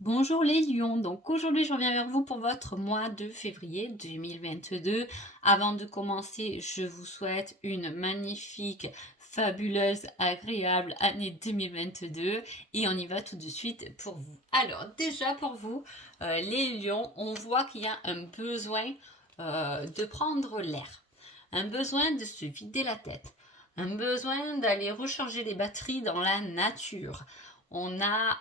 Bonjour les lions, donc aujourd'hui je reviens vers vous pour votre mois de février 2022. Avant de commencer, je vous souhaite une magnifique, fabuleuse, agréable année 2022 et on y va tout de suite pour vous. Alors déjà pour vous, les lions, on voit qu'il y a un besoin de prendre l'air, un besoin de se vider la tête, un besoin d'aller recharger les batteries dans la nature. On a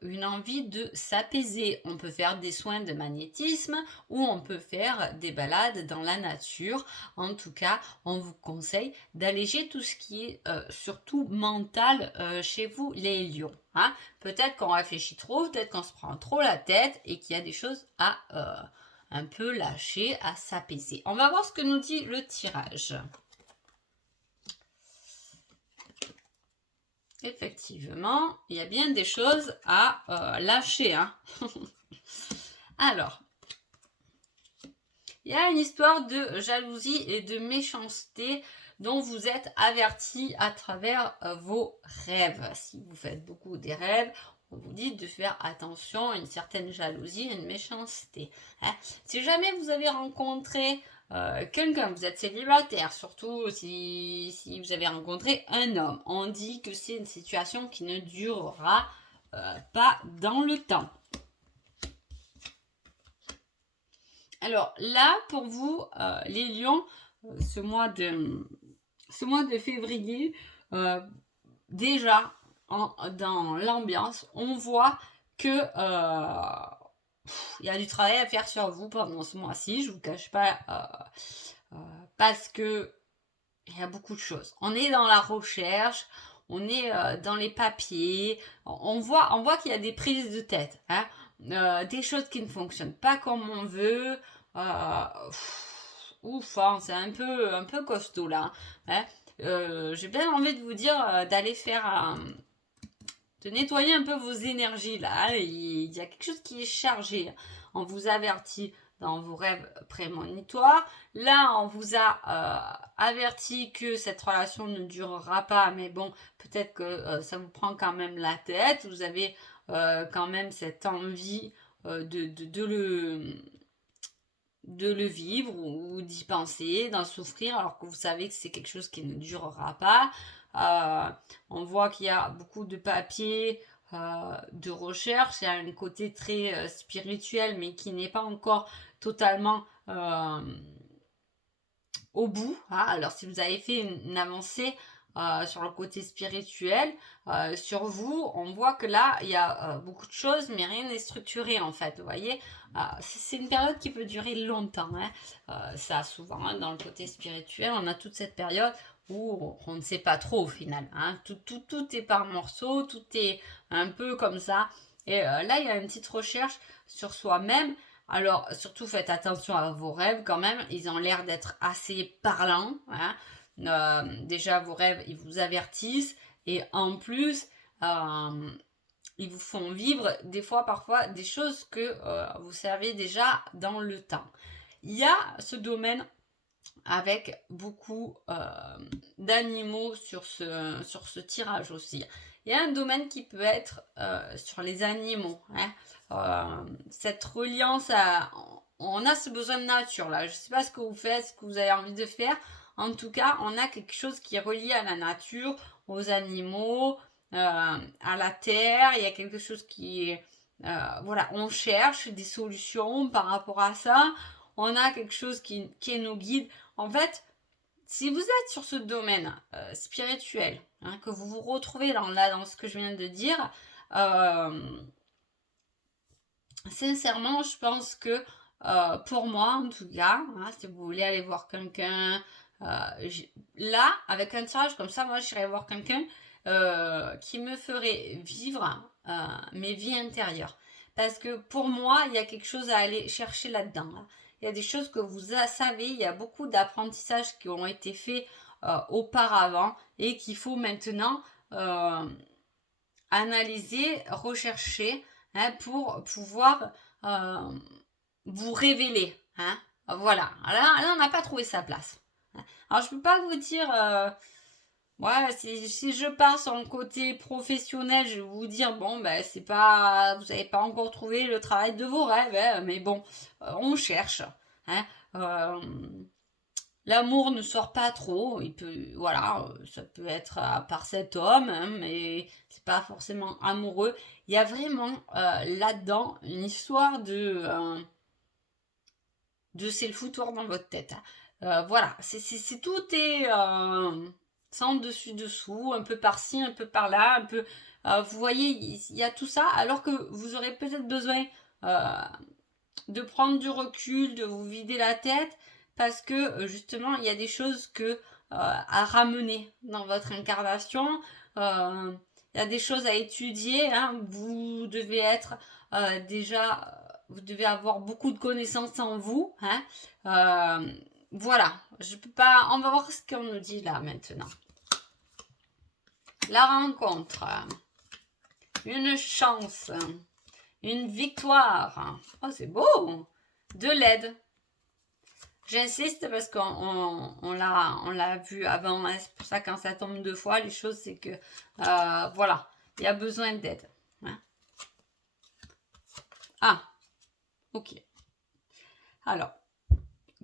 une envie de s'apaiser. On peut faire des soins de magnétisme ou on peut faire des balades dans la nature. En tout cas, on vous conseille d'alléger tout ce qui est surtout mental chez vous, les lions. Hein. Peut-être qu'on réfléchit trop, peut-être qu'on se prend trop la tête et qu'il y a des choses à un peu lâcher, à s'apaiser. On va voir ce que nous dit le tirage. Effectivement, il y a bien des choses à lâcher. Hein. Alors, il y a une histoire de jalousie et de méchanceté dont vous êtes averti à travers vos rêves. Si vous faites beaucoup des rêves, on vous dit de faire attention à une certaine jalousie et une méchanceté. Hein. Si jamais vous avez rencontré quelqu'un, vous êtes célibataire, surtout si vous avez rencontré un homme, on dit que c'est une situation qui ne durera pas dans le temps. Alors là, pour vous, les lions, ce mois de février, déjà, dans l'ambiance, on voit que il y a du travail à faire sur vous pendant ce mois-ci, je vous cache pas, parce que il y a beaucoup de choses. On est dans la recherche, on est dans les papiers, on voit qu'il y a des prises de tête, hein, des choses qui ne fonctionnent pas comme on veut. Ouf, hein, c'est un peu costaud là. Hein. J'ai bien envie de vous dire d'aller faire de nettoyer un peu vos énergies là. Il y a quelque chose qui est chargé. On vous avertit dans vos rêves prémonitoires. Là, on vous a averti que cette relation ne durera pas, mais bon, peut-être que ça vous prend quand même la tête. Vous avez quand même cette envie de le vivre ou d'y penser, d'en souffrir, alors que vous savez que c'est quelque chose qui ne durera pas. On voit qu'il y a beaucoup de papiers, de recherche, il y a un côté très spirituel, mais qui n'est pas encore totalement au bout. Hein. Alors si vous avez fait une avancée sur le côté spirituel, sur vous, on voit que là, il y a beaucoup de choses, mais rien n'est structuré en fait. Vous voyez, c'est une période qui peut durer longtemps. Hein. Ça, souvent, hein, dans le côté spirituel, on a toute cette période où on ne sait pas trop au final. Hein. Tout est par morceaux, tout est un peu comme ça. Et là, il y a une petite recherche sur soi-même. Alors, surtout faites attention à vos rêves quand même. Ils ont l'air d'être assez parlants. Hein. Déjà, vos rêves, ils vous avertissent. Et en plus, ils vous font vivre des fois, parfois, des choses que vous savez déjà dans le temps. Il y a ce domaine avec beaucoup d'animaux sur ce tirage aussi. Il y a un domaine qui peut être sur les animaux. Hein. Cette reliance à... On a ce besoin de nature là. Je ne sais pas ce que vous faites, ce que vous avez envie de faire. En tout cas, on a quelque chose qui est relié à la nature, aux animaux, à la terre. Il y a quelque chose qui est... voilà, on cherche des solutions par rapport à ça. On a quelque chose qui est nos guides. En fait, si vous êtes sur ce domaine spirituel, hein, que vous vous retrouvez dans ce que je viens de dire, sincèrement, je pense que pour moi, en tout cas, hein, si vous voulez aller voir quelqu'un, là, avec un tirage comme ça, moi, j'irais voir quelqu'un qui me ferait vivre mes vies intérieures. Parce que pour moi, il y a quelque chose à aller chercher là-dedans. Là. Il y a des choses que vous savez, il y a beaucoup d'apprentissages qui ont été faits auparavant et qu'il faut maintenant analyser, rechercher hein, pour pouvoir vous révéler. Hein. Voilà. Là, on n'a pas trouvé sa place. Alors, je ne peux pas vous dire Ouais, si je pars sur le côté professionnel, je vais vous dire, bon, ben, c'est pas, vous n'avez pas encore trouvé le travail de vos rêves, hein, mais bon, on cherche. Hein, euh, l'amour ne sort pas trop, il peut, voilà, ça peut être par cet homme, hein, mais c'est pas forcément amoureux. Il y a vraiment là-dedans une histoire de c'est le foutoir dans votre tête. Hein. Voilà, c'est tout est sans dessus dessous, un peu par-ci, un peu par-là, un peu. Vous voyez, il y a tout ça, alors que vous aurez peut-être besoin euh, de prendre du recul, de vous vider la tête, parce que justement, il y a des choses à ramener dans votre incarnation. Il y a des choses à étudier. Hein. Vous devez être déjà vous devez avoir beaucoup de connaissances en vous. Hein. Voilà, je peux pas. On va voir ce qu'on nous dit là maintenant. La rencontre, une chance, une victoire. Oh, c'est beau. De l'aide. J'insiste parce qu'on l'a vu avant. Hein. C'est pour ça que quand ça tombe 2 fois, les choses, c'est que voilà, il y a besoin d'aide. Hein. Ah, ok. Alors,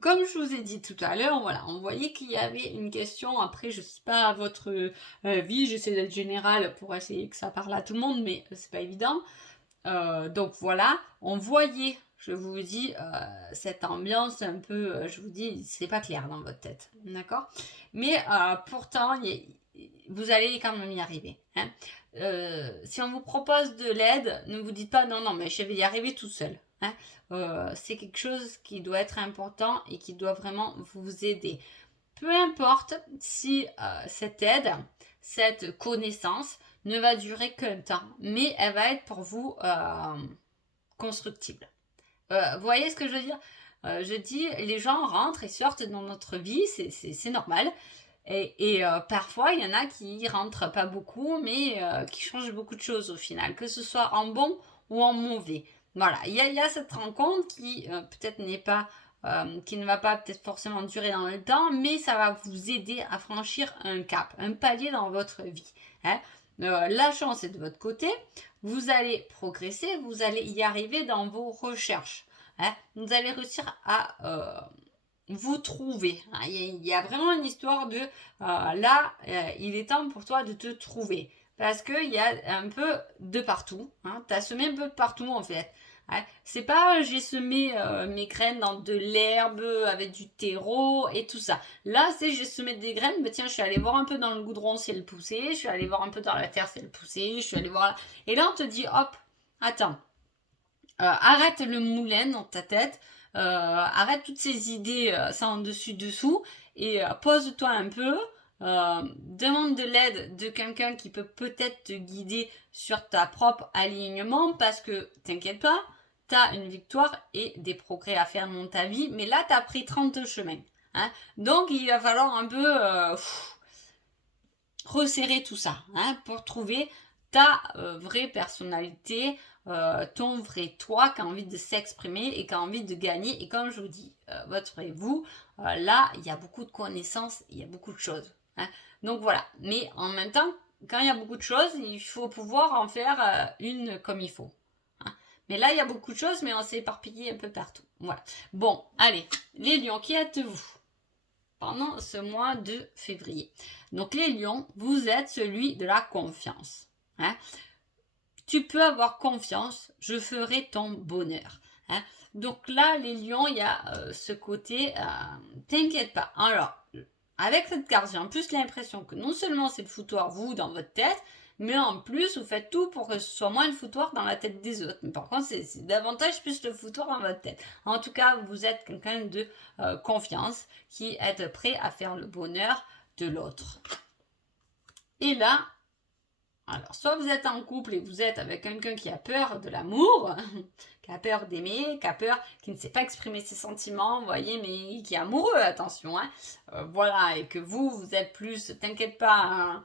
comme je vous ai dit tout à l'heure, voilà, on voyait qu'il y avait une question. Après, je ne sais pas votre vie, j'essaie d'être générale pour essayer que ça parle à tout le monde, mais c'est pas évident. Donc voilà, on voyait, je vous dis, cette ambiance un peu, je vous dis, c'est pas clair dans votre tête, d'accord? Mais pourtant, vous allez quand même y arriver. Hein. Si on vous propose de l'aide, ne vous dites pas non, non, mais je vais y arriver tout seul. Hein. C'est quelque chose qui doit être important et qui doit vraiment vous aider. Peu importe si cette aide, cette connaissance ne va durer qu'un temps, mais elle va être pour vous constructible. Vous voyez ce que je veux dire? Je dis, les gens rentrent et sortent dans notre vie, c'est normal. Et parfois, il y en a qui rentrent pas beaucoup, mais qui changent beaucoup de choses au final, que ce soit en bon ou en mauvais. Voilà, il y a cette rencontre qui peut-être n'est pas, qui ne va pas peut-être forcément durer dans le temps, mais ça va vous aider à franchir un cap, un palier dans votre vie. Hein. La chance est de votre côté, vous allez progresser, vous allez y arriver dans vos recherches. Hein. Vous allez réussir à vous trouver. Hein. Il y a vraiment une histoire de là, il est temps pour toi de te trouver. Parce qu'il y a un peu de partout. Hein. Tu as semé un peu de partout en fait. Hein. C'est pas j'ai semé mes graines dans de l'herbe avec du terreau et tout ça. Là, c'est j'ai semé des graines, mais tiens, je suis allée voir un peu dans le goudron si elles poussaient, je suis allée voir un peu dans la terre si elles poussaient, je suis allée voir là. Et là, on te dit hop, attends, arrête le moulin dans ta tête, arrête toutes ces idées sans dessus-dessous et pose-toi un peu, demande de l'aide de quelqu'un qui peut peut-être te guider sur ta propre alignement parce que t'inquiète pas, t'as une victoire et des progrès à faire dans ta vie, mais là t'as pris 30 chemins. Hein. Donc il va falloir un peu resserrer tout ça hein, pour trouver ta vraie personnalité, ton vrai toi qui a envie de s'exprimer et qui a envie de gagner. Et comme je vous dis, votre vrai vous, là, il y a beaucoup de connaissances, il y a beaucoup de choses. Hein. Donc voilà. Mais en même temps, quand il y a beaucoup de choses, il faut pouvoir en faire une comme il faut. Hein. Mais là, il y a beaucoup de choses, mais on s'est éparpillé un peu partout. Voilà. Bon, allez, les lions, qui êtes-vous pendant ce mois de février? Donc les lions, vous êtes celui de la confiance. Hein. Tu peux avoir confiance, je ferai ton bonheur. Hein. Donc là, les lions, il y a ce côté, t'inquiète pas. Alors, avec cette carte, j'ai en plus l'impression que non seulement c'est le foutoir, vous, dans votre tête, mais en plus, vous faites tout pour que ce soit moins le foutoir dans la tête des autres. Mais par contre, c'est davantage plus le foutoir dans votre tête. En tout cas, vous êtes quelqu'un de confiance qui est prêt à faire le bonheur de l'autre. Et là, alors, soit vous êtes en couple et vous êtes avec quelqu'un qui a peur de l'amour, qui a peur d'aimer, qui ne sait pas exprimer ses sentiments, vous voyez, mais qui est amoureux, attention, hein. Voilà, et que vous êtes plus, t'inquiète pas, hein,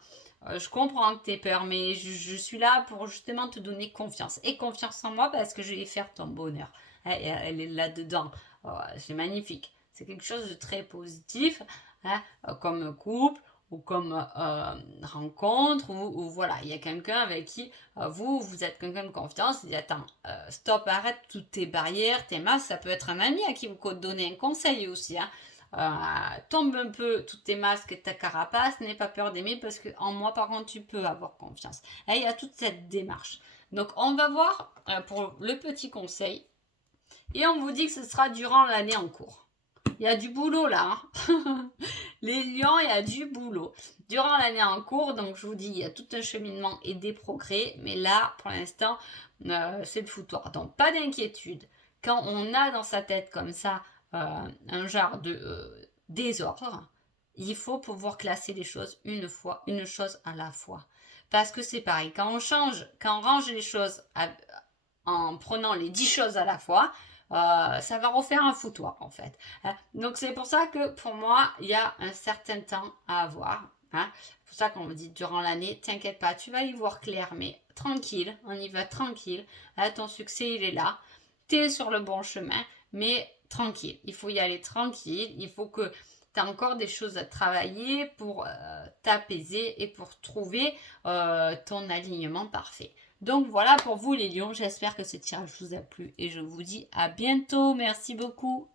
je comprends que tu aies peur, mais je suis là pour justement te donner confiance. Et confiance en moi parce que je vais faire ton bonheur. Elle est là-dedans. Oh, c'est magnifique. C'est quelque chose de très positif, hein, comme couple ou comme rencontre, ou voilà, il y a quelqu'un avec qui vous êtes quelqu'un de confiance, il dit attends, stop, arrête toutes tes barrières, tes masques, ça peut être un ami à qui vous donnez un conseil aussi, hein. Tombe un peu toutes tes masques et ta carapace, n'aie pas peur d'aimer parce que en moi par contre tu peux avoir confiance. Et il y a toute cette démarche. Donc on va voir pour le petit conseil et on vous dit que ce sera durant l'année en cours. Il y a du boulot là, hein. Les lions, il y a du boulot. Durant l'année en cours, donc je vous dis, il y a tout un cheminement et des progrès, mais là, pour l'instant, c'est le foutoir. Donc, pas d'inquiétude. Quand on a dans sa tête comme ça un genre de désordre, il faut pouvoir classer les choses une chose à la fois. Parce que c'est pareil, quand on range les choses en prenant les 10 choses à la fois, ça va refaire un foutoir en fait. Donc c'est pour ça que pour moi, il y a un certain temps à avoir. C'est pour ça qu'on me dit durant l'année, t'inquiète pas, tu vas y voir clair, mais tranquille, on y va tranquille. Ton succès, il est là. Tu es sur le bon chemin, mais tranquille. Il faut y aller tranquille. Il faut que tu as encore des choses à travailler pour t'apaiser et pour trouver ton alignement parfait. Donc voilà pour vous les lions, j'espère que ce tirage vous a plu et je vous dis à bientôt, merci beaucoup.